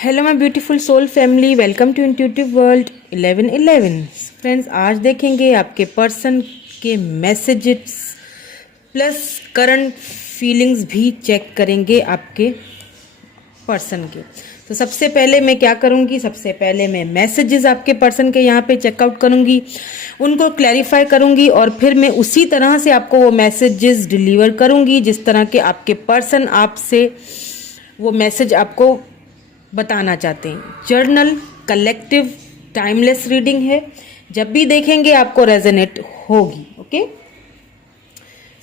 Hello my beautiful soul family, welcome to intuitive world 1111। Friends, आज देखेंगे आपके person के मैसेजेस प्लस करंट फीलिंग्स भी चेक करेंगे आपके पर्सन के। तो सबसे पहले मैं क्या करूंगी, सबसे पहले मैं मैसेजेस आपके पर्सन के यहाँ पे चेकआउट करूंगी, उनको क्लैरिफाई करूंगी और फिर मैं उसी तरह से आपको वो मैसेजेस डिलीवर करूंगी जिस तरह के आपके पर्सन आपसे वो मैसेज आपको बताना चाहते हैं। जर्नल कलेक्टिव टाइमलेस रीडिंग है, जब भी देखेंगे आपको रेजोनेट होगी। ओके,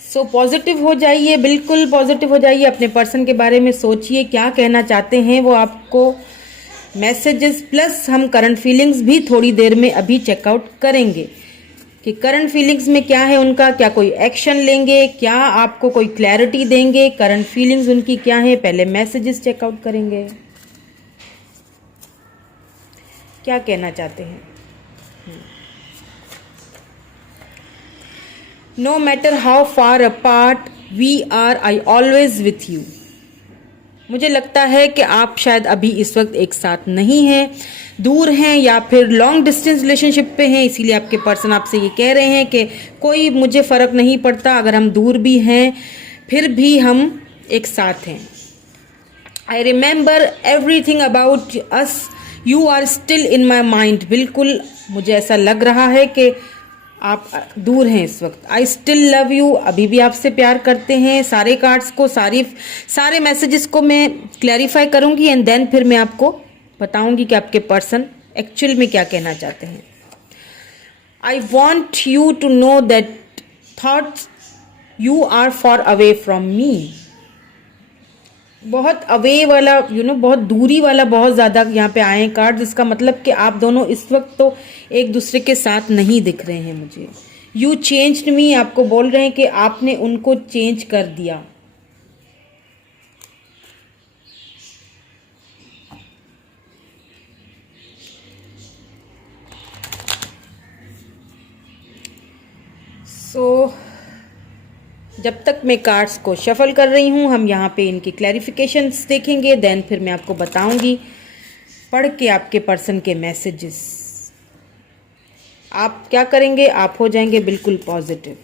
सो पॉजिटिव हो जाइए, बिल्कुल पॉजिटिव हो जाइए। अपने पर्सन के बारे में सोचिए, क्या कहना चाहते हैं वो आपको मैसेजेस प्लस हम करंट फीलिंग्स भी थोड़ी देर में अभी चेकआउट करेंगे कि करंट फीलिंग्स में क्या है उनका, क्या कोई एक्शन लेंगे, क्या आपको कोई क्लैरिटी देंगे, करंट फीलिंग्स उनकी क्या है। पहले मैसेजेस चेकआउट करेंगे, क्या कहना चाहते हैं। No matter how far apart we are, I always with you. मुझे लगता है कि आप शायद अभी इस वक्त एक साथ नहीं हैं, दूर हैं या फिर लॉन्ग डिस्टेंस रिलेशनशिप पे हैं। इसीलिए आपके पर्सन आपसे ये कह रहे हैं कि कोई मुझे फर्क नहीं पड़ता, अगर हम दूर भी हैं फिर भी हम एक साथ हैं। I remember everything about us, you are still in my mind. बिल्कुल मुझे ऐसा लग रहा है कि आप दूर हैं इस वक्त। आई स्टिल लव यू, अभी भी आपसे प्यार करते हैं। सारे कार्ड्स को, सारे मैसेजेस को मैं क्लैरिफाई करूंगी एंड देन फिर मैं आपको बताऊंगी कि आपके पर्सन एक्चुअल में क्या कहना चाहते हैं। I want you to know that thoughts you are far away from me. बहुत अवे वाला बहुत दूरी वाला बहुत ज़्यादा यहाँ पे आए हैं कार्ड, जिसका मतलब कि आप दोनों इस वक्त तो एक दूसरे के साथ नहीं दिख रहे हैं मुझे। यू चेंज्ड मी, आपको बोल रहे हैं कि आपने उनको चेंज कर दिया। जब तक मैं कार्ड्स को शफल कर रही हूँ, हम यहाँ पे इनकी क्लैरिफिकेशंस देखेंगे, देन फिर मैं आपको बताऊंगी पढ़ के आपके पर्सन के मैसेजेस। आप क्या करेंगे, आप हो जाएंगे बिल्कुल पॉजिटिव।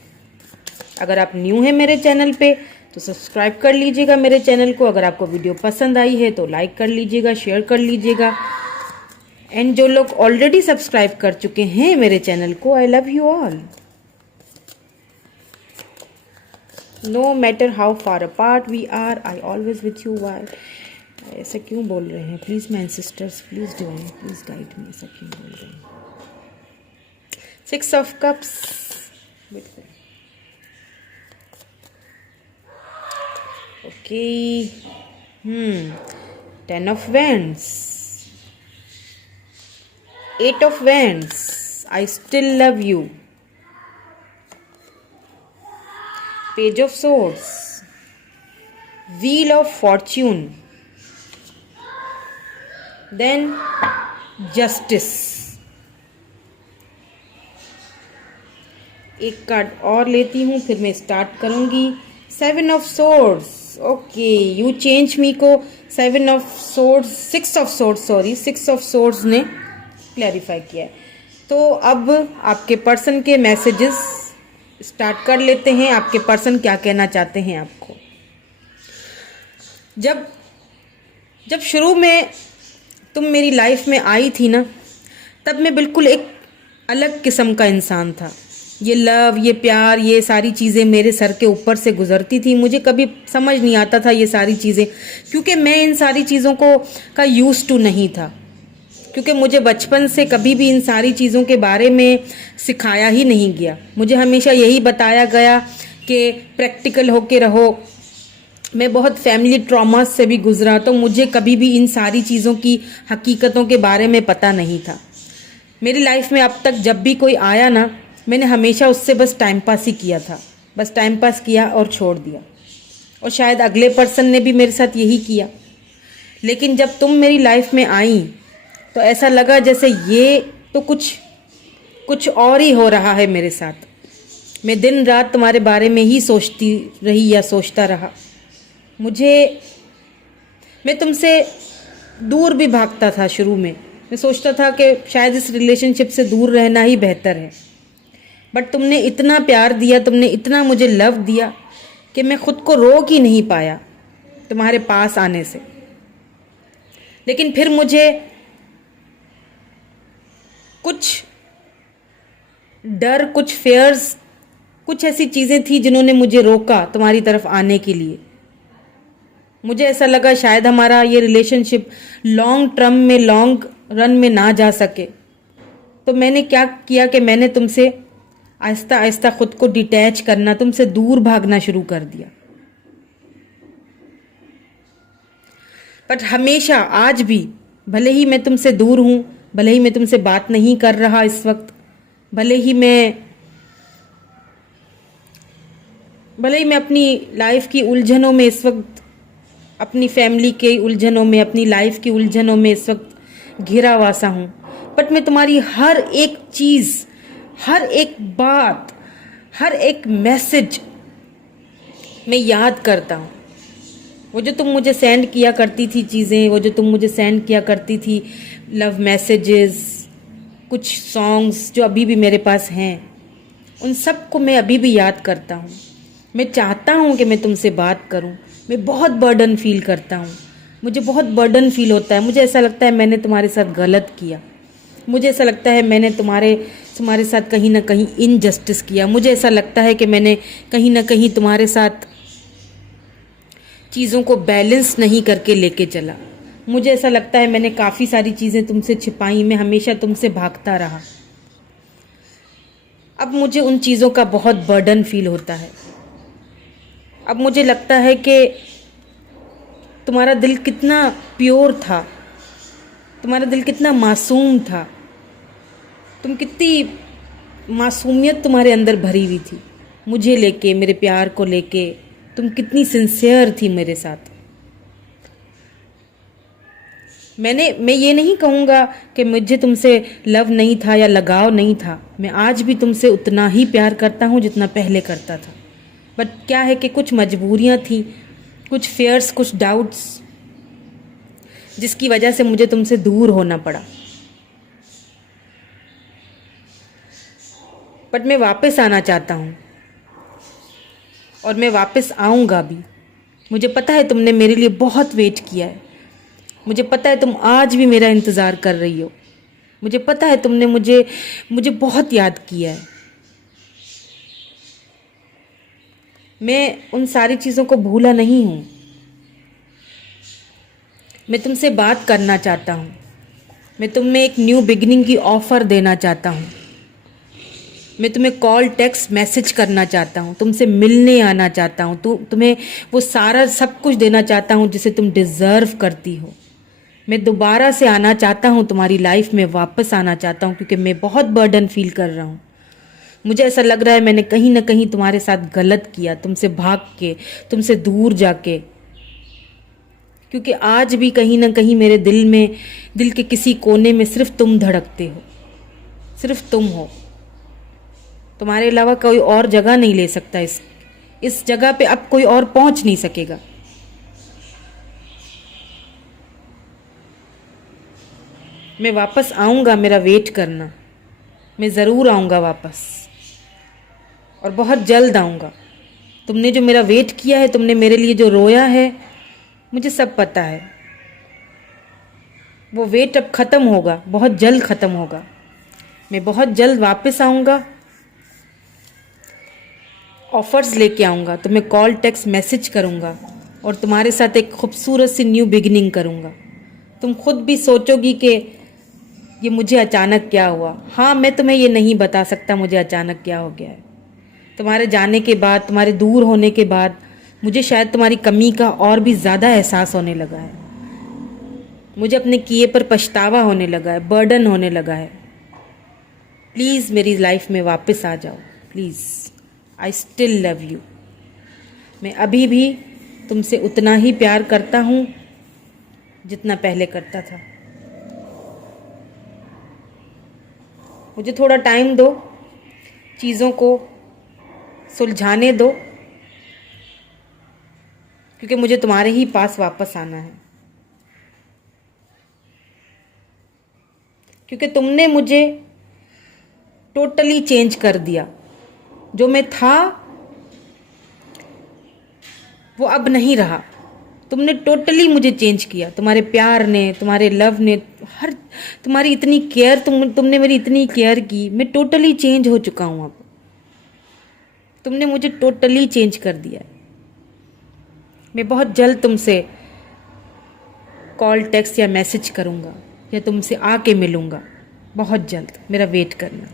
अगर आप न्यू हैं मेरे चैनल पे तो सब्सक्राइब कर लीजिएगा मेरे चैनल को। अगर आपको वीडियो पसंद आई है तो लाइक कर लीजिएगा, शेयर कर लीजिएगा। एंड जो लोग ऑलरेडी सब्सक्राइब कर चुके हैं मेरे चैनल को, I love you all. No matter how far apart we are, I always with you. Why? ऐसा क्यों बोल रहे हैं? Please my sisters, please divine, please guide me. ऐसा क्यों बोल रहे हैं? 6 of Cups, okay. 10 of Wands, 8 of Wands, I still love you, Page of Swords, Wheel of Fortune, then Justice। एक कार्ड और लेती हूँ फिर मैं स्टार्ट करूंगी। 7 of Swords, okay. You change me को 7 of Swords, 6 of Swords, sorry 6 of Swords ने clarify किया है। तो अब आपके पर्सन के मैसेजेस स्टार्ट कर लेते हैं। आपके पर्सन क्या कहना चाहते हैं आपको। जब शुरू में तुम मेरी लाइफ में आई थी ना, तब मैं बिल्कुल एक अलग किस्म का इंसान था। ये लव, ये प्यार, ये सारी चीज़ें मेरे सर के ऊपर से गुजरती थी। मुझे कभी समझ नहीं आता था ये सारी चीज़ें, क्योंकि मैं इन सारी चीज़ों का यूज टू नहीं था। क्योंकि मुझे बचपन से कभी भी इन सारी चीज़ों के बारे में सिखाया ही नहीं गया। मुझे हमेशा यही बताया गया कि प्रैक्टिकल होके रहो। मैं बहुत फैमिली ट्रॉमा से भी गुजरा, तो मुझे कभी भी इन सारी चीज़ों की हकीकतों के बारे में पता नहीं था। मेरी लाइफ में अब तक जब भी कोई आया ना, मैंने हमेशा उससे बस टाइम पास ही किया था, बस टाइम पास किया और छोड़ दिया। और शायद अगले पर्सन ने भी मेरे साथ यही किया। लेकिन जब तुम मेरी लाइफ में आई तो ऐसा लगा जैसे ये तो कुछ और ही हो रहा है मेरे साथ। मैं दिन रात तुम्हारे बारे में ही सोचती रही या सोचता रहा। मैं तुमसे दूर भी भागता था शुरू में। मैं सोचता था कि शायद इस रिलेशनशिप से दूर रहना ही बेहतर है, बट तुमने इतना प्यार दिया, तुमने इतना मुझे लव दिया कि मैं खुद को रोक ही नहीं पाया तुम्हारे पास आने से। लेकिन फिर मुझे कुछ डर, कुछ फेयर्स, कुछ ऐसी चीज़ें थी जिन्होंने मुझे रोका तुम्हारी तरफ आने के लिए। मुझे ऐसा लगा शायद हमारा ये रिलेशनशिप लॉन्ग टर्म में, लॉन्ग रन में ना जा सके। तो मैंने क्या किया कि मैंने तुमसे आहिस्ता आहिस्ता खुद को डिटैच करना, तुमसे दूर भागना शुरू कर दिया। बट हमेशा, आज भी, भले ही मैं तुमसे दूर हूँ, भले ही मैं तुमसे बात नहीं कर रहा इस वक्त, भले ही मैं अपनी लाइफ की उलझनों में इस वक्त, अपनी फैमिली के उलझनों में, अपनी लाइफ की उलझनों में इस वक्त घिरा हुआ हूँ, बट मैं तुम्हारी हर एक चीज़, हर एक बात, हर एक मैसेज मैं याद करता हूँ। वो जो तुम मुझे सेंड किया करती थी चीज़ें, वो जो तुम मुझे सेंड किया करती थी लव मैसेजेस, कुछ सॉन्ग्स जो अभी भी मेरे पास हैं, उन सब को मैं अभी भी याद करता हूँ। मैं चाहता हूँ कि मैं तुमसे बात करूँ। मैं बहुत बर्डन फील करता हूँ, मुझे बहुत बर्डन फील होता है। मुझे ऐसा लगता है मैंने तुम्हारे साथ गलत किया, मुझे ऐसा लगता है मैंने तुम्हारे साथ कहीं ना कहीं इनजस्टिस किया। मुझे ऐसा लगता है कि मैंने कहीं ना कहीं तुम्हारे साथ चीज़ों को बैलेंस नहीं करके लेके चला। मुझे ऐसा लगता है मैंने काफ़ी सारी चीज़ें तुमसे छिपाई, मैं हमेशा तुमसे भागता रहा। अब मुझे उन चीज़ों का बहुत बर्डन फील होता है। अब मुझे लगता है कि तुम्हारा दिल कितना प्योर था, तुम्हारा दिल कितना मासूम था, तुम कितनी मासूमियत तुम्हारे अंदर भरी हुई थी मुझे लेके, मेरे प्यार को लेके। तुम कितनी सिंसियर थी मेरे साथ। मैं ये नहीं कहूँगा कि मुझे तुमसे लव नहीं था या लगाव नहीं था। मैं आज भी तुमसे उतना ही प्यार करता हूँ जितना पहले करता था। बट क्या है कि कुछ मजबूरियाँ थी, कुछ फेयर्स, कुछ डाउट्स, जिसकी वजह से मुझे तुमसे दूर होना पड़ा। बट मैं वापस आना चाहता हूँ और मैं वापस आऊँगा भी। मुझे पता है तुमने मेरे लिए बहुत वेट किया है, मुझे पता है तुम आज भी मेरा इंतज़ार कर रही हो, मुझे पता है तुमने मुझे बहुत याद किया है। मैं उन सारी चीज़ों को भूला नहीं हूँ। मैं तुमसे बात करना चाहता हूँ, मैं तुम्हें एक न्यू बिगिनिंग की ऑफ़र देना चाहता हूँ। मैं तुम्हें कॉल, टेक्स्ट, मैसेज करना चाहता हूँ, तुमसे मिलने आना चाहता हूँ, तुम्हें वो सारा सब कुछ देना चाहता हूँ जिसे तुम डिज़र्व करती हो। मैं दोबारा से आना चाहता हूँ, तुम्हारी लाइफ में वापस आना चाहता हूँ, क्योंकि मैं बहुत बर्डन फील कर रहा हूँ। मुझे ऐसा लग रहा है मैंने कहीं ना कहीं तुम्हारे साथ गलत किया, तुमसे भाग के, तुमसे दूर जाके। क्योंकि आज भी कहीं ना कहीं मेरे दिल में, दिल के किसी कोने में सिर्फ तुम धड़कते हो, सिर्फ तुम हो। तुम्हारे अलावा कोई और जगह नहीं ले सकता। इस जगह पे अब कोई और पहुंच नहीं सकेगा। मैं वापस आऊँगा, मेरा वेट करना। मैं ज़रूर आऊँगा वापस, और बहुत जल्द आऊँगा। तुमने जो मेरा वेट किया है, तुमने मेरे लिए जो रोया है, मुझे सब पता है। वो वेट अब ख़त्म होगा, बहुत जल्द ख़त्म होगा। मैं बहुत जल्द वापस आऊँगा, ऑफ़र्स लेके आऊँगा, तुम्हें कॉल, टेक्स्ट, मैसेज करूँगा और तुम्हारे साथ एक खूबसूरत सी न्यू बिगिनिंग करूँगा। तुम खुद भी सोचोगी कि ये मुझे अचानक क्या हुआ। हाँ, मैं तुम्हें ये नहीं बता सकता मुझे अचानक क्या हो गया है। तुम्हारे जाने के बाद, तुम्हारे दूर होने के बाद मुझे शायद तुम्हारी कमी का और भी ज़्यादा एहसास होने लगा है। मुझे अपने किए पर पछतावा होने लगा है, बर्डन होने लगा है। प्लीज़ मेरी लाइफ में वापस आ जाओ, please. I still love you. मैं अभी भी तुमसे उतना ही प्यार करता हूँ जितना पहले करता था। मुझे थोड़ा टाइम दो, चीज़ों को सुलझाने दो, क्योंकि मुझे तुम्हारे ही पास वापस आना है। क्योंकि तुमने मुझे टोटली चेंज कर दिया। जो मैं था वो अब नहीं रहा। तुमने टोटली मुझे चेंज किया। तुम्हारे प्यार ने, तुम्हारे लव ने, हर तुम्हारी इतनी केयर, तुमने मेरी इतनी केयर की, मैं टोटली चेंज हो चुका हूँ अब। तुमने मुझे टोटली चेंज कर दिया है। मैं बहुत जल्द तुमसे कॉल, टेक्स्ट या मैसेज करूँगा या तुमसे आके मिलूँगा, बहुत जल्द। मेरा वेट करना।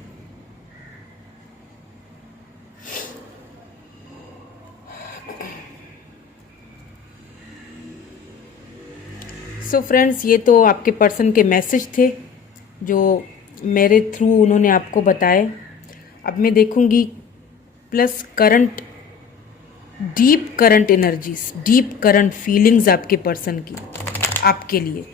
सो फ्रेंड्स, ये तो आपके पर्सन के मैसेज थे जो मेरे थ्रू उन्होंने आपको बताए। अब मैं देखूंगी plus current, deep current energies, deep current feelings आपके पर्सन की आपके लिए।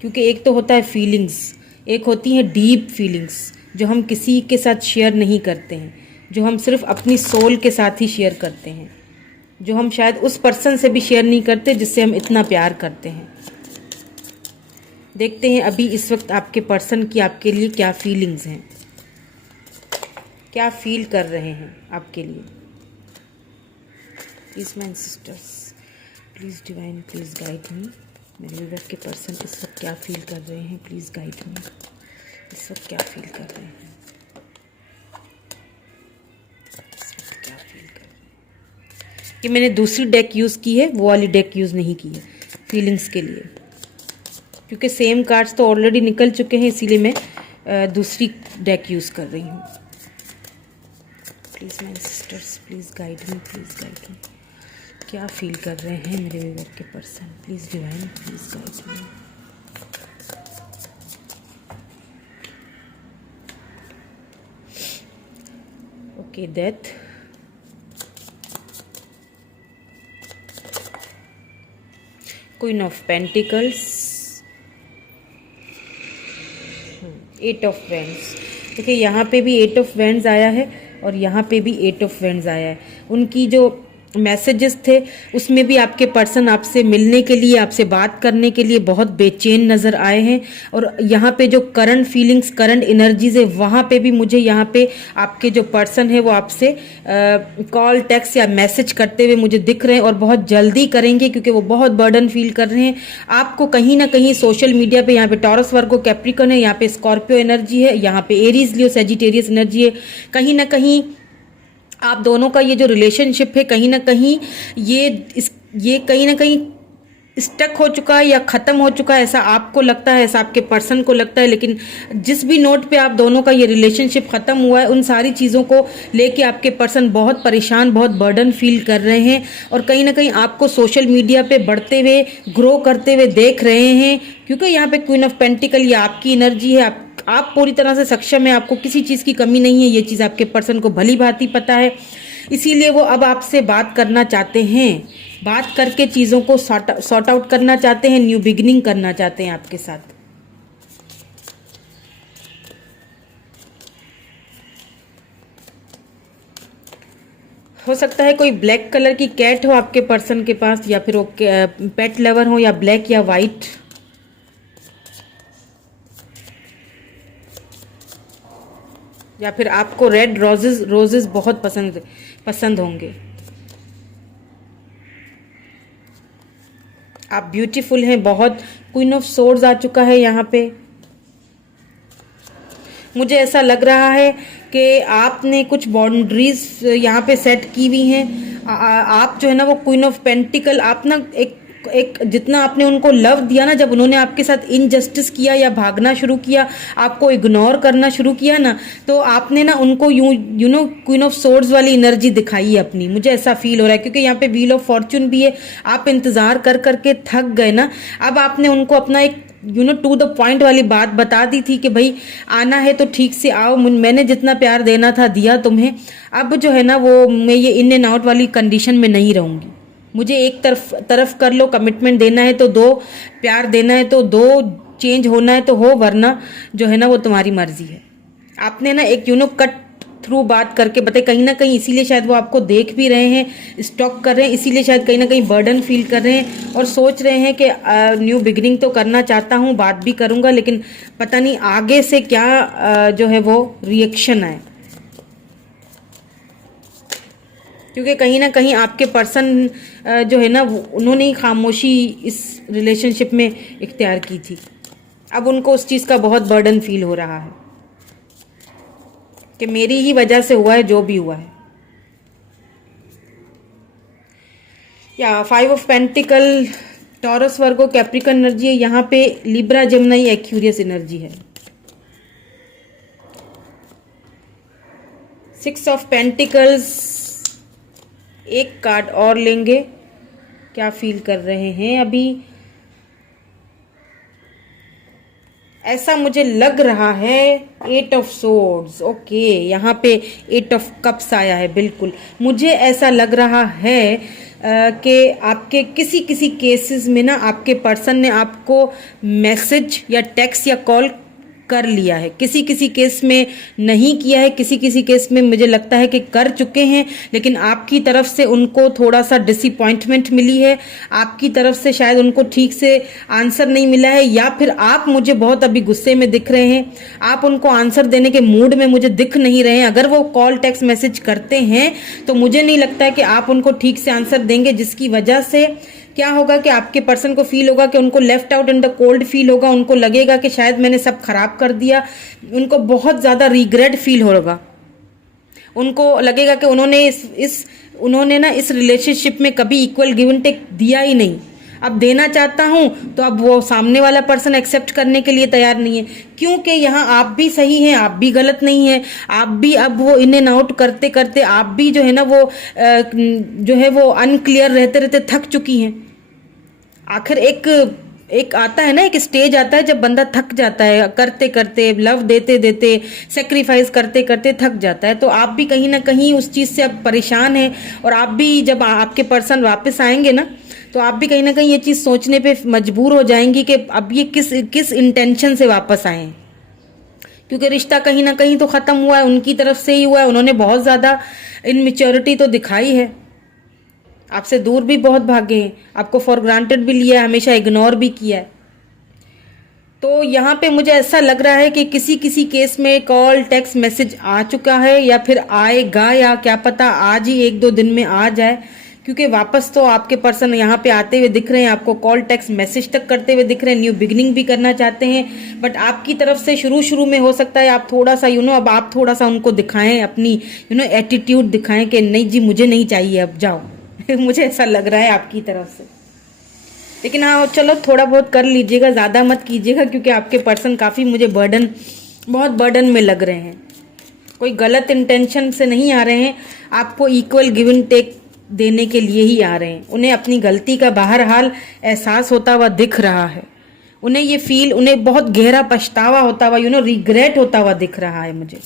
क्योंकि एक तो होता है फीलिंग्स, एक होती है डीप फीलिंग्स जो हम किसी के साथ शेयर नहीं करते हैं, जो हम सिर्फ अपनी सोल के साथ ही शेयर करते हैं, जो हम शायद उस पर्सन से भी शेयर नहीं करते जिससे हम इतना प्यार करते हैं। देखते हैं अभी इस वक्त आपके पर्सन की आपके लिए क्या फीलिंग्स हैं, क्या फील कर रहे हैं आपके लिए। Please my sister's, please divine, please guide me. मेरे व्यूअर के पर्सन इस वक्त क्या फील कर रहे हैं, प्लीज़ गाइड मी। इस वक्त क्या फील कर रहे हैं, इस वक्त क्या फील कर रहे हैं। कि मैंने दूसरी डेक यूज़ की है, वो वाली डेक यूज़ नहीं की है फीलिंग्स के लिए, क्योंकि सेम कार्ड्स तो ऑलरेडी निकल चुके हैं, इसीलिए मैं दूसरी डेक यूज़ कर रही हूँ। Please my sister's, please guide me, please guide me. क्या फील कर रहे हैं मेरे व्यूअर के person, please divine, please guide me. Okay, death, queen of pentacles, 8 of vends. देखिए यहाँ पे भी 8 ऑफ वेंड्स आया है और यहाँ पे भी 8 ऑफ वेंड्स आया है। उनकी जो मैसेजेस थे उसमें भी आपके पर्सन आपसे मिलने के लिए, आपसे बात करने के लिए बहुत बेचैन नज़र आए हैं। और यहाँ पे जो करंट फीलिंग्स, करंट एनर्जीज है, वहाँ पे भी मुझे यहाँ पे आपके जो पर्सन है वो आपसे कॉल, टेक्स्ट या मैसेज करते हुए मुझे दिख रहे हैं और बहुत जल्दी करेंगे, क्योंकि वो बहुत बर्डन फील कर रहे हैं। आपको कहीं ना कहीं सोशल मीडिया पे, यहाँ पे टॉरस, वर्गो, कैप्रिकॉर्न है, यहाँ पे स्कॉर्पियो एनर्जी है, यहाँ पे एरीज, लियो, सेजिटेरियस एनर्जी है। कहीं ना कहीं आप दोनों का ये जो रिलेशनशिप है, कहीं ना कहीं ये कहीं ना कहीं स्टक हो चुका है या ख़त्म हो चुका है, ऐसा आपको लगता है, ऐसा आपके पर्सन को लगता है। लेकिन जिस भी नोट पे आप दोनों का ये रिलेशनशिप ख़त्म हुआ है, उन सारी चीज़ों को लेके आपके पर्सन बहुत परेशान, बहुत बर्डन फील कर रहे हैं और कहीं ना कहीं आपको सोशल मीडिया पे बढ़ते हुए, ग्रो करते हुए देख रहे हैं। क्योंकि यहाँ पे क्वीन ऑफ पेंटिकल ये आपकी एनर्जी है। आप पूरी तरह से सक्षम है, आपको किसी चीज़ की कमी नहीं है, ये चीज़ आपके पर्सन को भली भांति पता है। इसीलिए वो अब आपसे बात करना चाहते हैं, बात करके चीज़ों को सॉर्ट आउट करना चाहते हैं, न्यू बिगिनिंग करना चाहते हैं आपके साथ। हो सकता है कोई ब्लैक कलर की कैट हो आपके पर्सन के पास, या फिर वो पेट लवर हो, या ब्लैक या वाइट। या फिर आपको रेड रोजेस बहुत पसंद होंगे। आप ब्यूटीफुल हैं बहुत। क्वीन ऑफ सोर्ड्स आ चुका है यहाँ पे। मुझे ऐसा लग रहा है कि आपने कुछ बाउंड्रीज यहाँ पे सेट की हुई हैं। आप जो है ना वो क्वीन ऑफ पेंटिकल, आप ना एक जितना आपने उनको लव दिया ना, जब उन्होंने आपके साथ इनजस्टिस किया या भागना शुरू किया, आपको इग्नोर करना शुरू किया ना, तो आपने ना उनको you know queen of swords वाली एनर्जी दिखाई है अपनी। मुझे ऐसा फील हो रहा है, क्योंकि यहाँ पे व्हील ऑफ फॉर्च्यून भी है। आप इंतजार कर करके थक गए ना, अब आपने उनको अपना एक टू द पॉइंट वाली बात बता दी थी कि भाई आना है तो ठीक से आओ, मैंने जितना प्यार देना था दिया तुम्हें। अब जो है ना वो मैं ये इन एंड आउट वाली कंडीशन में नहीं रहूँगी। मुझे एक तरफ कर लो, कमिटमेंट देना है तो दो, प्यार देना है तो दो, चेंज होना है तो हो, वरना जो है ना वो तुम्हारी मर्जी है। आपने ना एक कट थ्रू बात करके बताए, कहीं ना कहीं इसीलिए शायद वो आपको देख भी रहे हैं, स्टॉक कर रहे हैं, इसीलिए शायद कहीं ना कहीं बर्डन फील कर रहे हैं और सोच रहे हैं कि न्यू बिगिनिंग तो करना चाहता हूँ, बात भी करूँगा, लेकिन पता नहीं आगे से क्या जो है वो रिएक्शन आए। क्योंकि कहीं ना कहीं आपके पर्सन जो है ना उन्होंने ही खामोशी इस रिलेशनशिप में इख्तियार की थी। अब उनको उस चीज़ का बहुत बर्डन फील हो रहा है कि मेरी ही वजह से हुआ है जो भी हुआ है। या 5 of pentacle, taurus, Virgo, Capricorn energy है, यहाँ पे लिब्रा, जेमिनी, एक्यूरियस एनर्जी है। 6 ऑफ पेंटिकल्स, एक कार्ड और लेंगे, क्या फील कर रहे हैं अभी। ऐसा मुझे लग रहा है 8 ऑफ सोर्ड्स, ओके, यहाँ पे 8 ऑफ कप्स आया है। बिल्कुल मुझे ऐसा लग रहा है कि आपके किसी किसी केसेस में ना आपके पर्सन ने आपको मैसेज या टेक्स्ट या कॉल कर लिया है, किसी किसी केस में नहीं किया है, किसी किसी केस में मुझे लगता है कि कर चुके हैं, लेकिन आपकी तरफ से उनको थोड़ा सा डिसअपॉइंटमेंट मिली है, आपकी तरफ से शायद उनको ठीक से आंसर नहीं मिला है, या फिर आप मुझे बहुत अभी गुस्से में दिख रहे हैं, आप उनको आंसर देने के मूड में मुझे दिख नहीं रहे हैं। अगर वो कॉल टेक्स्ट मैसेज करते हैं तो मुझे नहीं लगता है कि आप उनको ठीक से आंसर देंगे, जिसकी वजह से क्या होगा कि आपके पर्सन को फील होगा कि उनको left out in the cold feel होगा, उनको लगेगा कि शायद मैंने सब खराब कर दिया, उनको बहुत ज़्यादा रिग्रेट फील होगा, उनको लगेगा कि उन्होंने ना इस रिलेशनशिप में कभी इक्वल गिव एंड टेक दिया ही नहीं। अब देना चाहता हूं तो अब वो सामने वाला पर्सन एक्सेप्ट करने के लिए तैयार नहीं है, क्योंकि यहाँ आप भी सही हैं, आप भी गलत नहीं है, आप भी अब वो इन एंड आउट करते करते आप भी जो है ना वो जो है वो अनक्लियर रहते रहते थक चुकी हैं। आखिर एक आता है ना, एक स्टेज आता है जब बंदा थक जाता है, करते करते, लव देते देते, सेक्रीफाइस करते करते थक जाता है। तो आप भी कहीं ना कहीं उस चीज़ से अब परेशान हैं, और आप भी जब आपके पर्सन वापस आएंगे ना तो आप भी कहीं ना कहीं ये चीज़ सोचने पे मजबूर हो जाएंगी कि अब ये किस इंटेंशन से वापस आए, क्योंकि रिश्ता कहीं ना कहीं तो ख़त्म हुआ है, उनकी तरफ से ही हुआ है, उन्होंने बहुत ज़्यादा इनमेच्योरिटी तो दिखाई है, आपसे दूर भी बहुत भागे हैं, आपको फॉर ग्रांटेड भी लिया है, हमेशा इग्नोर भी किया है। तो यहाँ पे मुझे ऐसा लग रहा है कि किसी किसी केस में कॉल टेक्स्ट मैसेज आ चुका है, या फिर आएगा, या क्या पता आज ही 1-2 दिन में आ जाए, क्योंकि वापस तो आपके पर्सन यहाँ पे आते हुए दिख रहे हैं, आपको कॉल टेक्स्ट मैसेज तक करते हुए दिख रहे हैं, न्यू बिगिनिंग भी करना चाहते हैं। बट आपकी तरफ से शुरू में हो सकता है आप थोड़ा सा अब आप थोड़ा सा उनको दिखाएं, अपनी एटीट्यूड दिखाएं कि नहीं जी मुझे नहीं चाहिए, अब जाओ मुझे ऐसा लग रहा है आपकी तरफ से। लेकिन हाँ चलो थोड़ा बहुत कर लीजिएगा, ज़्यादा मत कीजिएगा, क्योंकि आपके पर्सन काफ़ी मुझे बहुत बर्डन में लग रहे हैं, कोई गलत इंटेंशन से नहीं आ रहे हैं, आपको इक्वल गिव एंड टेक देने के लिए ही आ रहे हैं। उन्हें अपनी गलती का बहरहाल एहसास होता हुआ दिख रहा है, उन्हें बहुत गहरा पछतावा होता हुआ रिग्रेट होता हुआ दिख रहा है मुझे।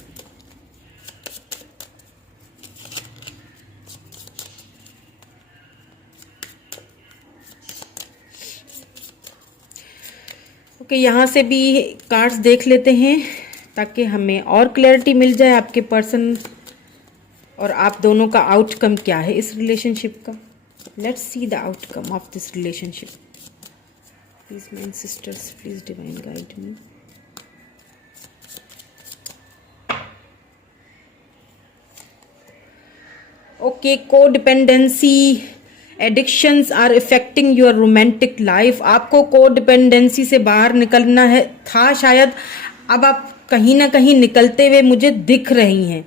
ओके, यहाँ से भी कार्ड्स देख लेते हैं ताकि हमें और क्लैरिटी मिल जाए आपके पर्सन और आप दोनों का आउटकम क्या है इस रिलेशनशिप का। Let's see the outcome of this relationship. Please my sisters, please divine guide me. Okay, codependency addictions are affecting your romantic life. आपको कोडिपेंडेंसी से बाहर निकलना है था शायद, अब आप कहीं ना कहीं निकलते हुए मुझे दिख रही हैं।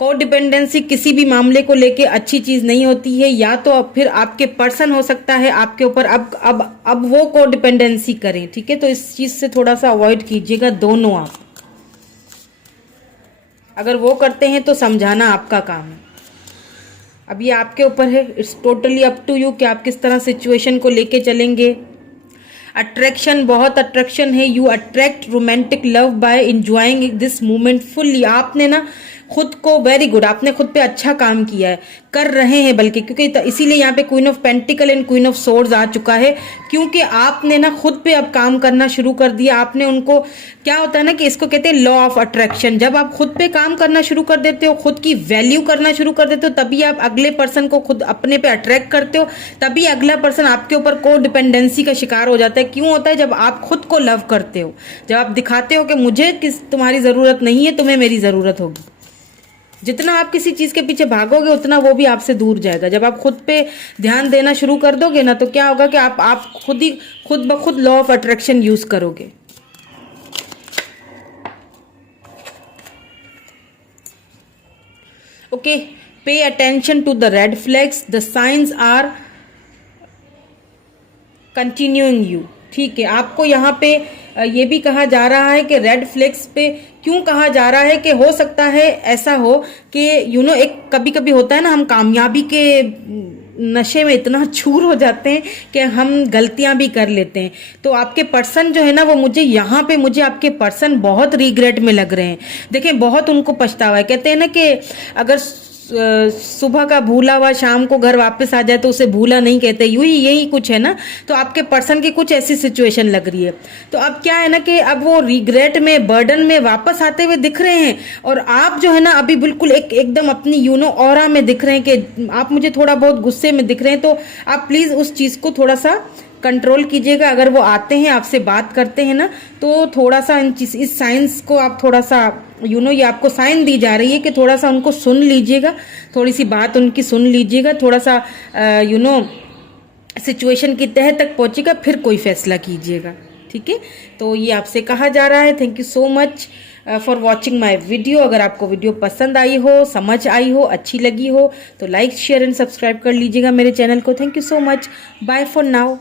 कोडिपेंडेंसी किसी भी मामले को लेके अच्छी चीज़ नहीं होती है, या तो फिर आपके पर्सन हो सकता है आपके ऊपर अब वो कोडिपेंडेंसी करें, ठीक है, तो इस चीज़ से थोड़ा सा अवॉइड कीजिएगा दोनों आप। अगर वो करते हैं तो समझाना आपका काम है, अब ये आपके ऊपर है, it's totally up to you कि आप किस तरह सिचुएशन को लेके चलेंगे। अट्रैक्शन, बहुत अट्रैक्शन है, you attract romantic love by enjoying this moment fully. आपने ना खुद को वेरी गुड, आपने खुद पे अच्छा काम किया है, कर रहे हैं बल्कि, क्योंकि इसीलिए यहाँ पे queen of pentacle and queen of swords आ चुका है, क्योंकि आपने ना खुद पे अब काम करना शुरू कर दिया। आपने उनको, क्या होता है ना कि इसको कहते हैं लॉ ऑफ अट्रैक्शन, जब आप खुद पे काम करना शुरू कर देते हो, खुद की वैल्यू करना शुरू कर देते हो, तभी आप अगले पर्सन को खुद अपने पे अट्रैक्ट करते हो, तभी अगला पर्सन आपके ऊपर को डिपेंडेंसी का शिकार हो जाता है। क्यों होता है? जब आप खुद को लव करते हो, जब आप दिखाते हो कि मुझे तुम्हारी ज़रूरत नहीं है, तुम्हें मेरी ज़रूरत होगी। जितना आप किसी चीज़ के पीछे भागोगे उतना वो भी आपसे दूर जाएगा। जब आप खुद पे ध्यान देना शुरू कर दोगे ना, तो क्या होगा कि आप खुद ब खुद लॉ ऑफ अट्रैक्शन यूज करोगे। Okay, pay attention to the red flags, the science are continuing you. ठीक है, आपको यहाँ पे ये भी कहा जा रहा है कि रेड फ्लैग्स पे क्यों कहा जा रहा है कि हो सकता है ऐसा हो कि एक कभी कभी होता है ना, हम कामयाबी के नशे में इतना चूर हो जाते हैं कि हम गलतियां भी कर लेते हैं। तो आपके पर्सन जो है ना, वो मुझे आपके पर्सन बहुत रिग्रेट में लग रहे हैं। देखें, बहुत उनको पछतावा है। कहते हैं ना कि अगर सुबह का भूला हुआ शाम को घर वापस आ जाए तो उसे भूला नहीं कहते, यही कुछ है ना। तो आपके पर्सन की कुछ ऐसी सिचुएशन लग रही है। तो अब क्या है ना कि अब वो रिग्रेट में, बर्डन में वापस आते हुए दिख रहे हैं, और आप जो है ना अभी बिल्कुल एकदम अपनी ऑरा में दिख रहे हैं कि आप मुझे थोड़ा बहुत गुस्से में दिख रहे हैं। तो आप प्लीज उस चीज को थोड़ा सा कंट्रोल कीजिएगा। अगर वो आते हैं, आपसे बात करते हैं ना, तो थोड़ा सा इस साइंस को आप थोड़ा सा ये आपको साइन दी जा रही है कि थोड़ा सा उनको सुन लीजिएगा, थोड़ी सी बात उनकी सुन लीजिएगा, थोड़ा सा सिचुएशन की तह तक पहुंचेगा, फिर कोई फैसला कीजिएगा। ठीक है, तो ये आपसे कहा जा रहा है। Thank you so much for watching my video. अगर आपको वीडियो पसंद आई हो, समझ आई हो, अच्छी लगी हो, तो लाइक शेयर एंड सब्सक्राइब कर लीजिएगा मेरे चैनल को। Thank you so much, bye for now.